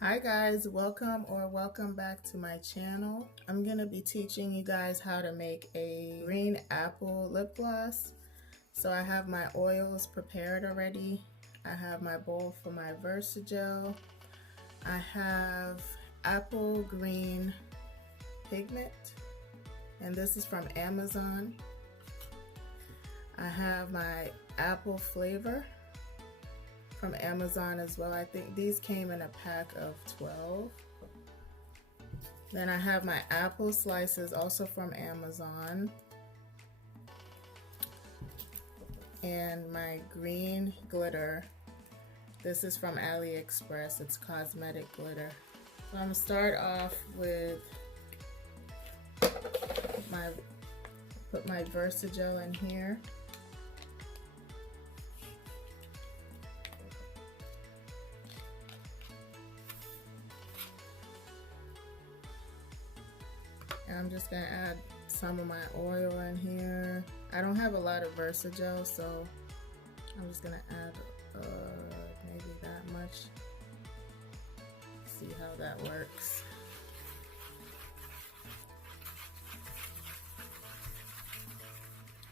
Hi guys, welcome back to my channel. I'm gonna be teaching you guys how to make a green apple lip gloss. So I have my oils prepared already. I have my bowl for my Versagel. I have apple green pigment, and this is from Amazon. I have my apple flavor from Amazon as well. I think these came in a pack of 12. Then I have my apple slices, also from Amazon. And my green glitter. This is from AliExpress. It's cosmetic glitter. So I'm gonna start off with put my Versagel in here. And I'm just gonna add some of my oil in here. I don't have a lot of Versagel, so I'm just gonna add maybe that much. See how that works.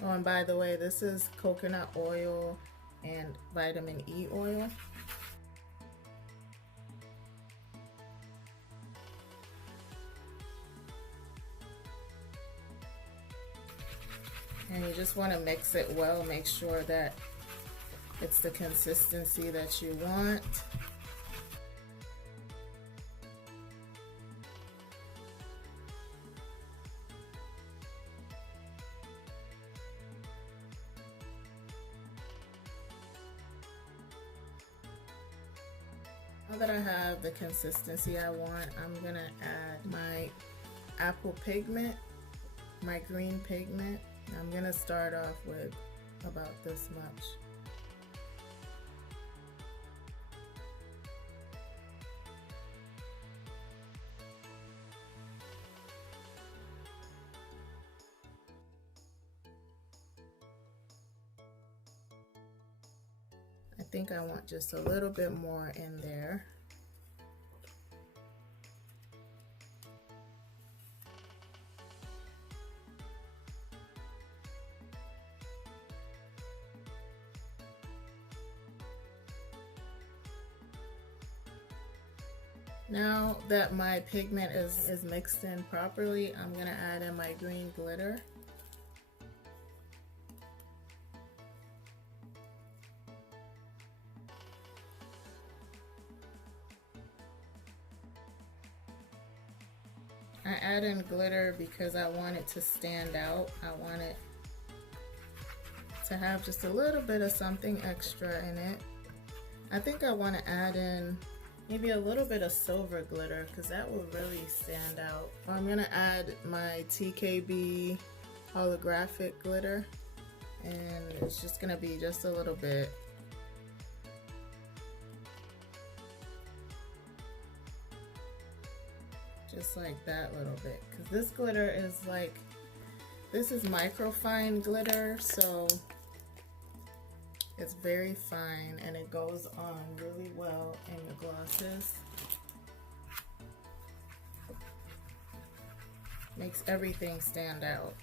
Oh, and by the way, this is coconut oil and vitamin E oil. And you just want to mix it well, make sure that it's the consistency that you want. Now that I have the consistency I want, I'm gonna add my apple pigment, my green pigment. I'm gonna start off with about this much. I think I want just a little bit more in there. Now that my pigment is mixed in properly, I'm gonna add in my green glitter. I add in glitter because I want it to stand out. I want it to have just a little bit of something extra in it. I think I want to add in maybe a little bit of silver glitter because that will really stand out. I'm going to add my TKB holographic glitter, and it's just going to be just a little bit. Just like that little bit, because this glitter is like, this is microfine glitter, so it's very fine and it goes on really well in your glosses. Makes everything stand out.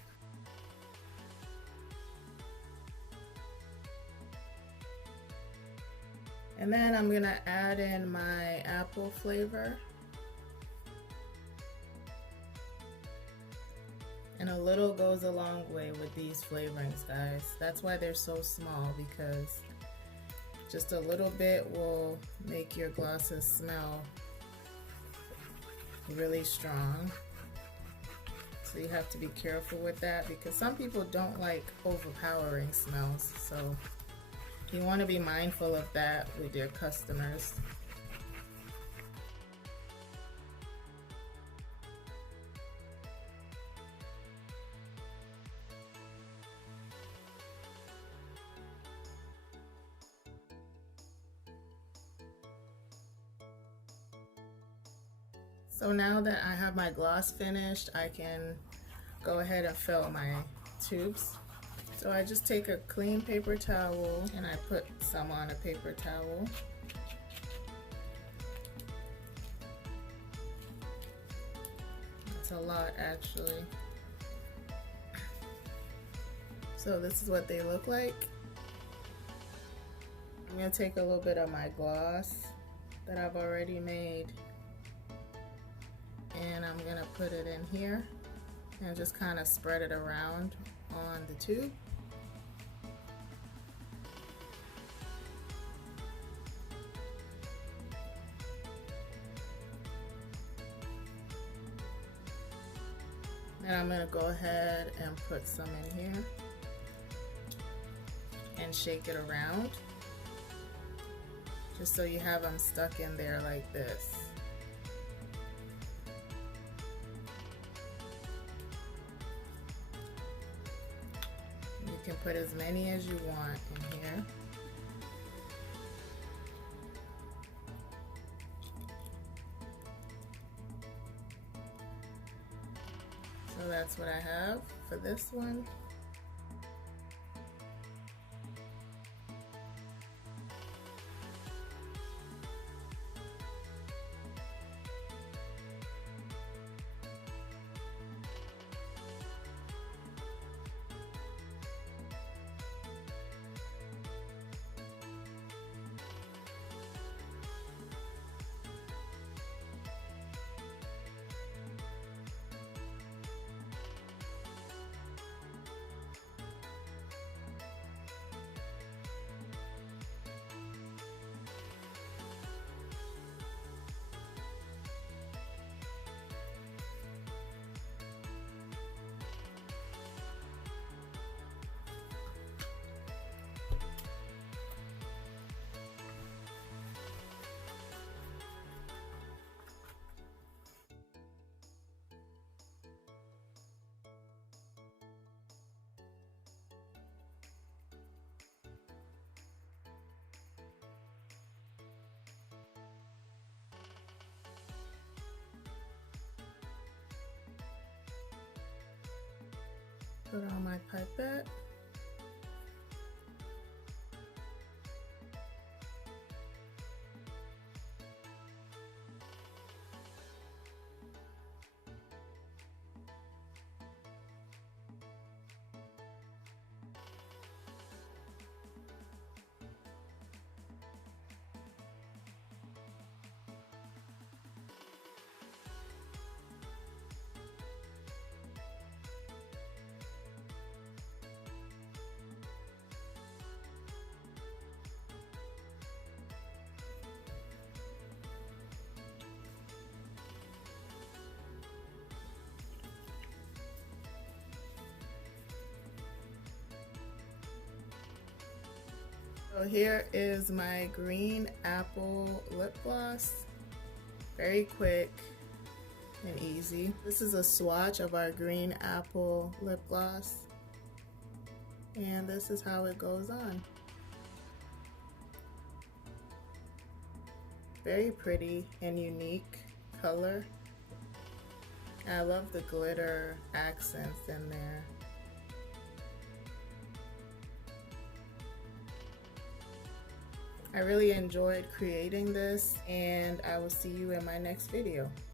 And then I'm gonna add in my apple flavor. And a little goes a long way with these flavorings, guys. That's why they're so small, because just a little bit will make your glosses smell really strong. So you have to be careful with that, because some people don't like overpowering smells. So you want to be mindful of that with your customers. So now that I have my gloss finished, I can go ahead and fill my tubes. So I just take a clean paper towel and I put some on a paper towel. a lot actually. So this is what they look like. I'm gonna take a little bit of my gloss that I've already made and I'm gonna put it in here and just kind of spread it around on the tube. And I'm gonna go ahead and put some in here and shake it around just so you have them stuck in there like this. You can put as many as you want in here. So that's what I have for this one. Put on my pipette. So here is my green apple lip gloss. Very quick and easy. This is a swatch of our green apple lip gloss. And this is how it goes on. Very pretty and unique color. I love the glitter accents in there. I really enjoyed creating this, and I will see you in my next video.